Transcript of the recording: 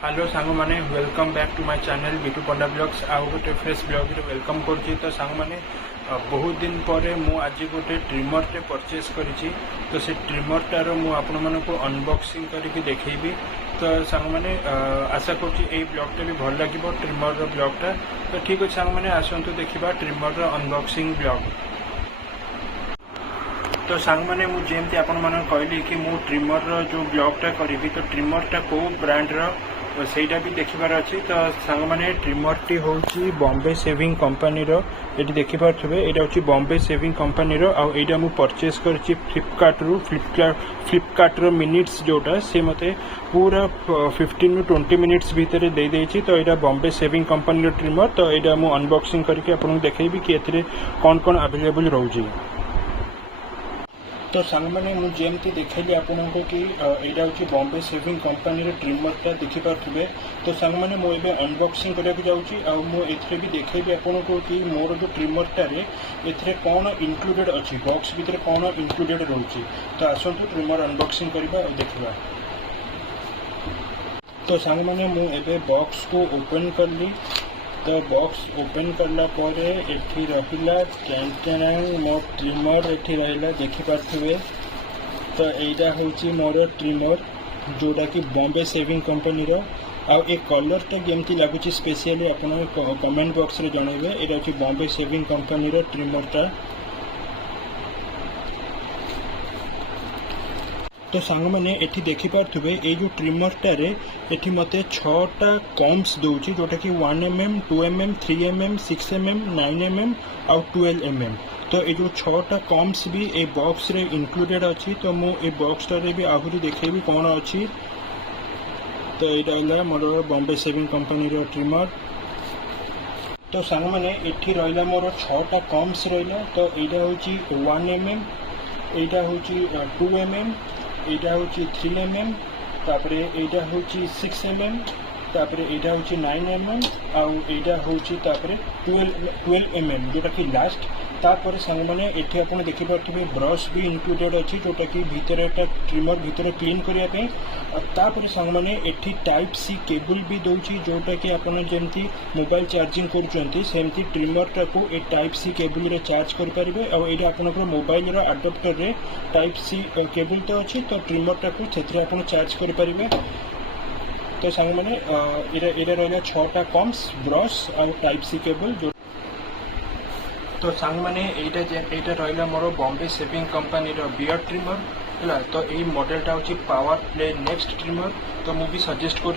Hello सांग मैंने welcome back to my channel Bitu Panda blogs आउ गोटे फ्रेश ब्लॉग वेलकम कर तो सांग मैंने बहुत दिन पर मु आज गोटे ट्रिमरटे परचेज करी तो से ट्रिमरटार मु आपण मानक अनबॉक्सिंग करके देखी तो सांग मैंने आशा करी ब्लॉगटा भी भल लगे ट्रिमर ब्लॉगटा तो ठीक अच्छे सांग मैंने आसतु देखा ट्रिमर अनबॉक्सिंग ब्लॉग। तो सांग मैंने मुझे आपण मन कहली कि मु ट्रिमर जो ब्लॉगटा करी तो ट्रिमरटा कौ ब्रांडर ସେଇଟା ବି ଦେଖିବାର ଅଛି। ତ ସାଙ୍ଗମାନେ ଟ୍ରିମରଟି ହେଉଛି ବମ୍ବେ ସେଭିଂ କମ୍ପାନୀର, ଏଠି ଦେଖିପାରୁଥିବେ ଏଇଟା ହେଉଛି ବମ୍ବେ ସେଭିଂ କମ୍ପାନୀର। ଆଉ ଏଇଟା ମୁଁ ପରଚେଜ୍ କରିଛି ଫ୍ଲିପକାର୍ଟର ମିନିଟ୍ସ ଯେଉଁଟା ସେ ମୋତେ ପୁରା 15 ରୁ 20 ମିନିଟ୍ସ ଭିତରେ ଦେଇଦେଇଛି। ତ ଏଇଟା ବମ୍ବେ ସେଭିଂ କମ୍ପାନୀର ଟ୍ରିମର। ତ ଏଇଟା ମୁଁ ଅନବକ୍ସିଂ କରିକି ଆପଣଙ୍କୁ ଦେଖେଇବି କି ଏଥିରେ କ'ଣ କ'ଣ ଆଭେଲେବୁଲ୍ ରହୁଛି। तो सांग मैंने मुझे देखली आपको कि यहाँ हूँ बॉम्बे सेविंग कंपनी ट्रिमरटा देखिपे। तो सांग मैंने मुझे अनबॉक्सिंग करने जाऊँगी भी देखेबी आपको कि मोर जो ट्रिमरटार ए कौन इनक्लूडेड अच्छी बॉक्स भितर कौन इनक्लूडेड रोचे। तो आसतु ट्रिमर अनबॉक्सिंग करवा देखा। तो सांग मैंने मुझे बॉक्स को ओपन कली। तो बॉक्स ओपन करला परे एठी रहिला मो ट्रिमर एठी रहिला देखिपारे। तो यहाँ हूँ मोर ट्रिमर जोटा कि बॉम्बे सेविंग कंपनी आउ ए कलरटा केमती लगुच स्पेशली आप कमेंट बॉक्स रे जनइबे। यहाँ हूँ बॉम्बे सेविंग कंपनी ट्रिमरटा। तो सांग मैंने एठी देखिपारे ये जो ट्रिमरटार एठी मते 6टा कम्स दूची जोटा कि 1mm 2mm 3mm 6mm 9mm आउ 12mm। तो ये जो 6टा कम्स भी ए बॉक्स रे इंक्लूडेड अच्छी। तो मु ए बॉक्सटारे भी आहरी देखेबी कौन अच्छी। तो यहाँ मोर बॉम्बे सेविंग कंपनी ट्रिमर। तो सांग मैंने एठी रहिला मोर 6टा कम्स रहिला। तो यहाँ हूँ 1mm, यहाँ हूँ 2mm, यहाँ हूँ 3mm, तापरे यहाँ हूँ 6mm, तापरे यहाँ हूँ 9mm आउ यहाँ हूँ 12mm जोटा कि लास्ट। तापर सांग मैंने एठी आपन देखि पारथिबे ब्रश भी इंक्लूडेड अच्छी जोटा कि भीतर एटा ट्रिमर भीतर क्लीन करिया पे। तापर सांग मैंने एठी टाइप सी केबल भी दोची जोटा कि आपन जेमती मोबाइल चार्जिंग करूचंती सेमती ट्रिमरटा को ए टाइप सी केबल रे चार्ज कर परिबे। आ एटा आपनकर मोबाइल रो अडाप्टर रे टाइप सी केबल तो अच्छी। तो ट्रिमरटा को सेथरे आपन चार्ज कर परिबे। तो सांग मैंने एरा रहला 6टा कम्स ब्रश और टाइप सी केबल जो। तो सांग मैंने यहाँ रहा more Bombay Shaving Company beard trimmer है। तो ये मॉडलटा हूँ पावर प्ले नेक्स्ट ट्रिमर। तो मुझे सजेस्ट कर